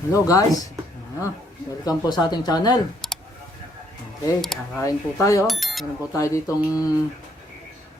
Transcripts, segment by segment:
Hello guys, Ah, welcome po sa ating channel. Okay, kakain po tayo. Meron po tayo ditong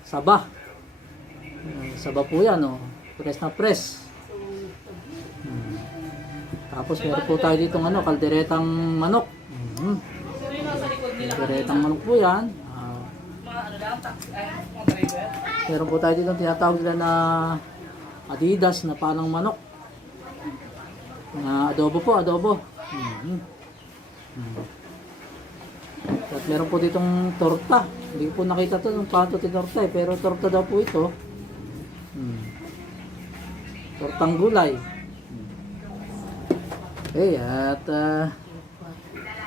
saba. Ah, Saba po yan, oh. press na press. Hmm. Tapos meron po tayo ditong ano, kalderetang manok. Mhm. Kalderetang manok po yan. Ah, meron po tayo ditong tinatawag nila na Adidas na panang manok. Mga adobo po, adobo. Mhm. Mhm. At meron po ditong torta. Hindi ko po nakita to nung paano to tinorta eh. Pero torta daw po ito. Hmm. Tortang gulay. Hmm. Okay, at ah,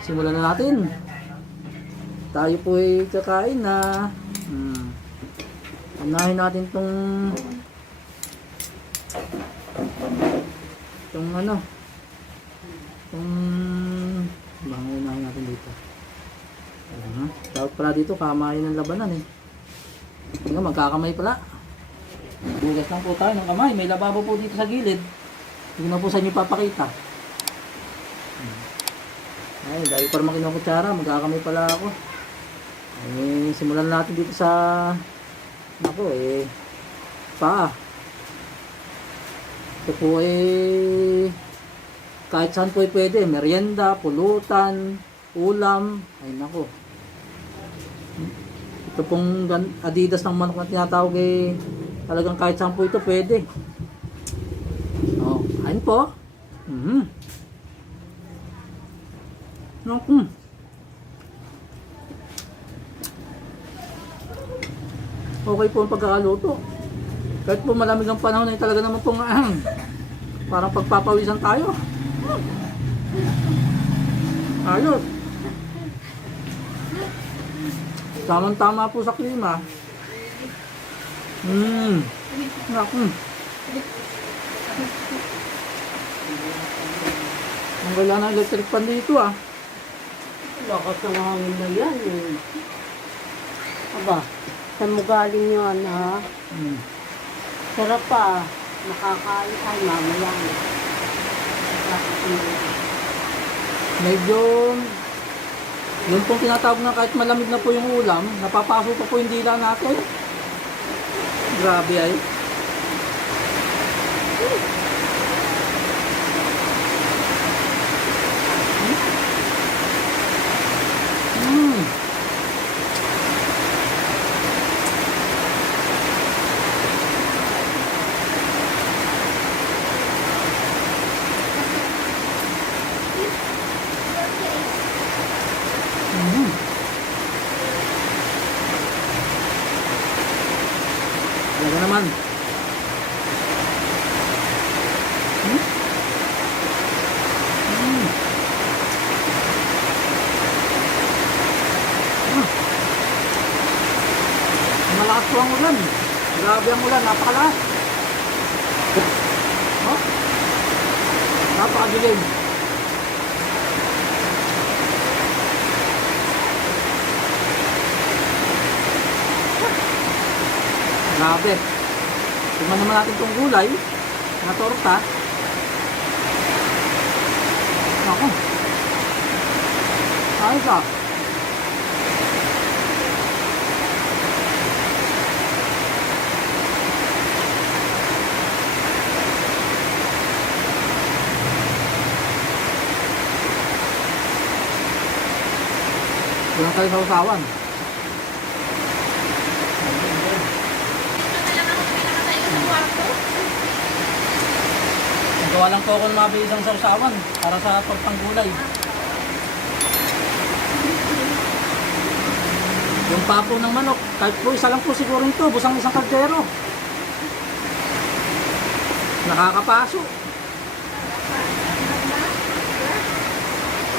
simulan na natin. Tayo po ay kakain na. Hmm. Unahin natin tong itong ano itong bang unahin natin dito. Uh, dapat pala dito kamayin ng labanan eh. Tingnan, magkakamay pala. Bugas lang po tayo ng kamay. May lababo po dito sa gilid. Hindi na po sa inyo papakita. Ay dahil para makinuha kutsara magkakamay pala ako. Ay simulan natin dito sa ako eh paa ito po eh kahit saan po ay pwede. Merienda, pulutan, ulam. Ay nako. Ito pong adidas ng manok na tinatawag eh talagang kahit saan po ito pwede. Oh, ayun po. Mhm. Naku. Okay po ang pagkakaluto. Kahit po malamig ang panahon ay talaga naman pong ah, parang pagpapawisan tayo. Ayos. Tamang tama po sa klima. Hmm. Naku. Ang wala na electric pan dito ah. Lakas ng hangin na yan eh. Aba, saan mo galing yan ha? Hmm. Sarap pa. Nakakain ay mamaya. Medyo yun pong tinatawag na kahit malamig na po yung ulam, napapasok pa po yung dila natin. Grabe ay. Mm. Mm. Talaga naman. Hmm? Mm. Ah. Malakas po ang ulan. Grabe ang ulan, napakalakas. Oh? Napakadilim. Grabe. Tingnan naman natin itong gulay na torta. Ako. Ayos ah. Doon tayo sa usawan. Nagawa lang po ako ng mabilis ang sausawan para sa pagpanggulay. Yung papo ng manok, kahit po isa lang po siguro ito, busang isang kaldero. Nakakapaso.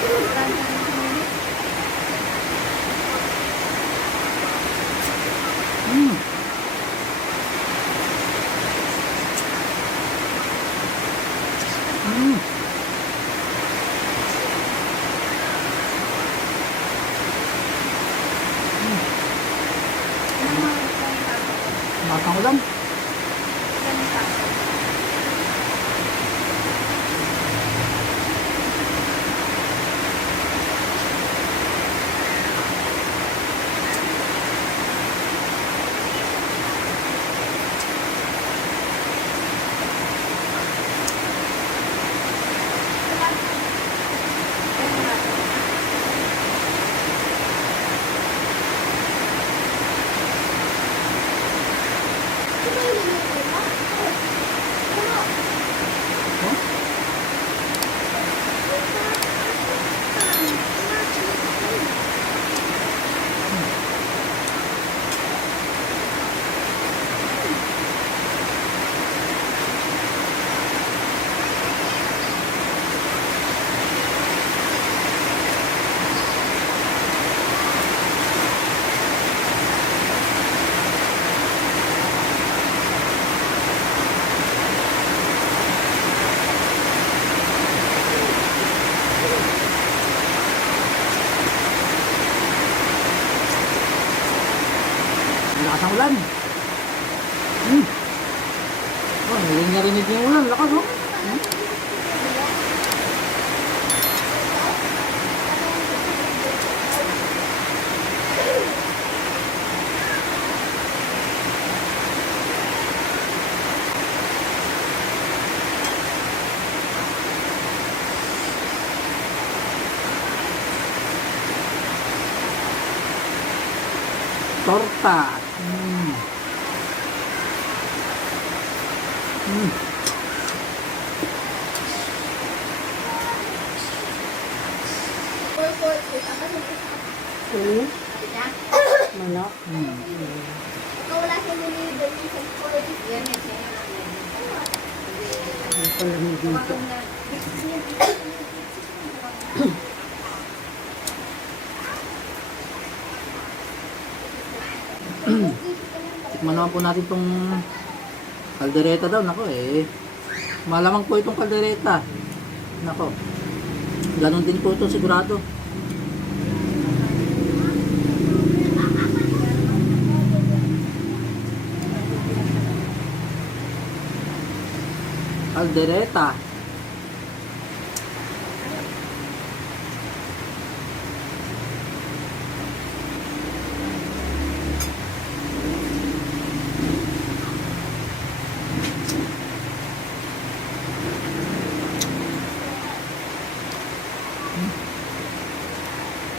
Mm. Ulan. Hmm. Oh, hindi niya rinig yung ulan. Lakas oh. Hmm. Torta. Mm. Mm. Hmm? Manok. Mm. Ang palamig dito. Tikman po natin itong kaldereta daw. Nako eh. Malamang po itong kaldereta. Nako. Ganon din po ito sigurado. Kaldereta.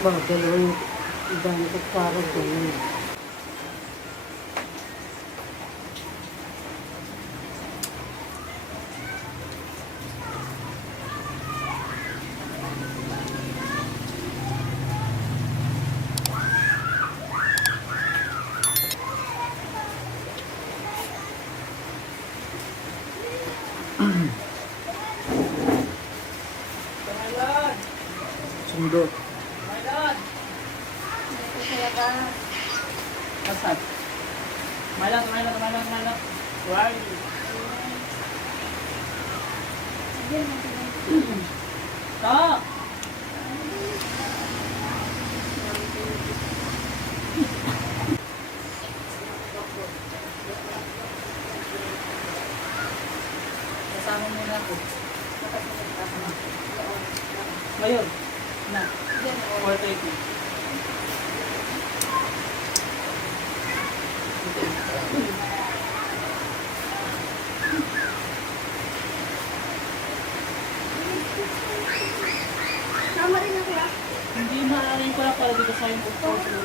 bằng cái lối đang có quá rất nhiều Hindi maaaring ko lang pala dito sa yung portfolio.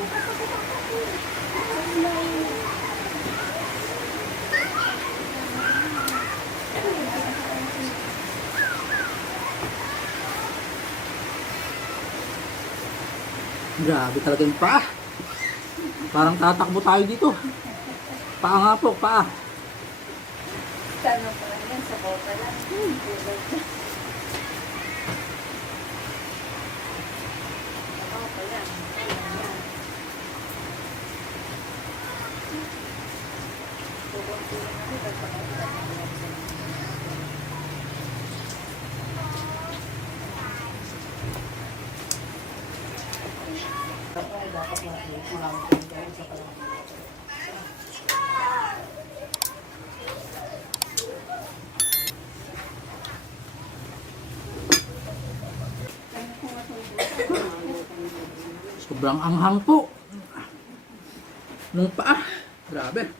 Grabe talaga yung paa. Parang tatakbo tayo dito. Paa nga po, paa. Sobrang anghang po. Nung paa. Grabe.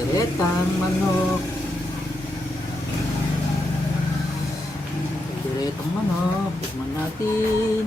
Kalderetang manok. Kalderetang manok. Tignan natin.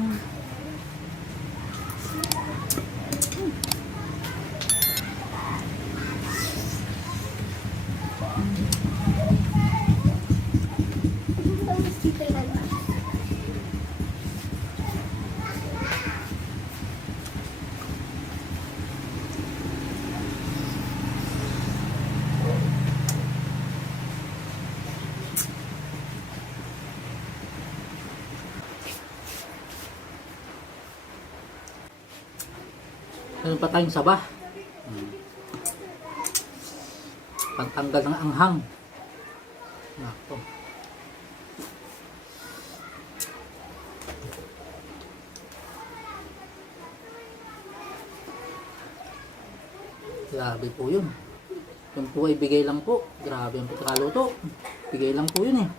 Meron pa tayong saba. Hmm. Ng anghang. Nako. Grabe po yun. Yun po ay bigay lang po. Grabe ang pagkakaluto. Bigay lang po yun eh.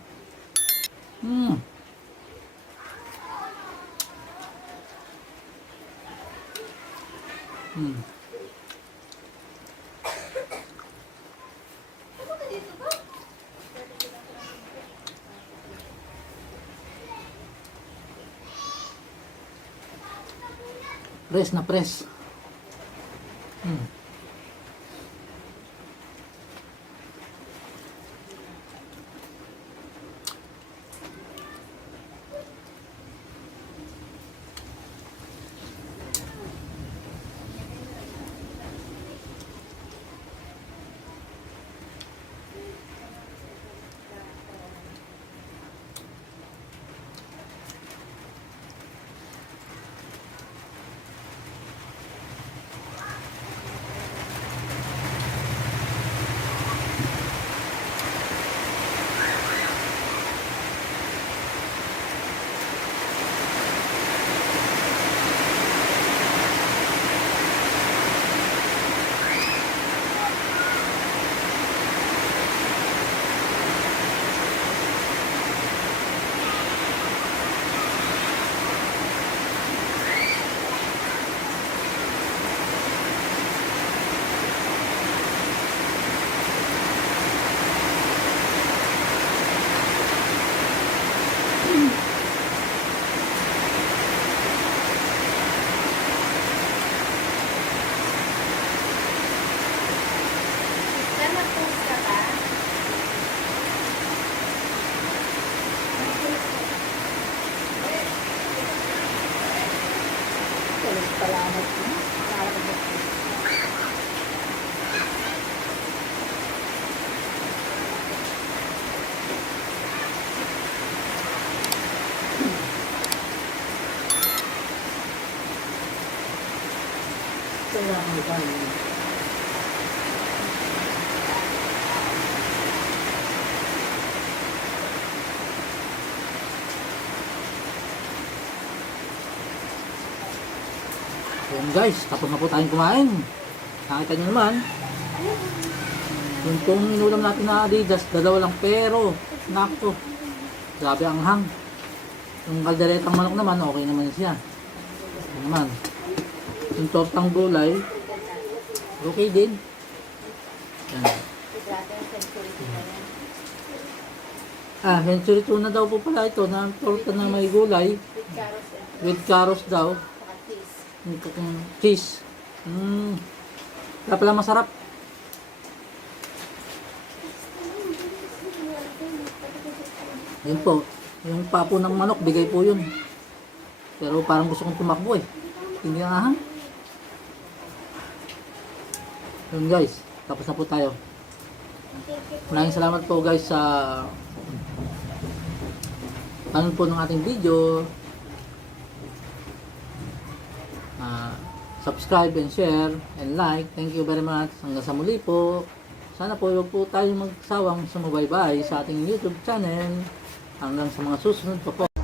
Hmm. Hmm. Press na press. Hmm. Salamat. Tayo. Ayan guys, tapos na po tayong kumain. Nakita nyo naman. Yung pong inulam natin na Adidas, dalawa lang pero, nakto. Grabe ang hang. Yung kalderetang manok naman, okay naman siya. Ano naman. Yung tortang gulay, okay din. Ah, century tuna daw po pala ito na torta na may gulay. With carrots daw. Cheese. Mm. Kaya pala masarap. Yun po. Yung papo ng manok, bigay po yun. Pero parang gusto kong tumakbo eh. Hindi na ahang. Yun guys, tapos na po tayo. Maraming salamat po guys sa ano po ng ating video. Uh, subscribe and share and like. Thank you very much. Hanggang sa muli po. Sana po huwag po tayong magsawang sumubaybay sa ating YouTube channel. Hanggang sa mga susunod pa po.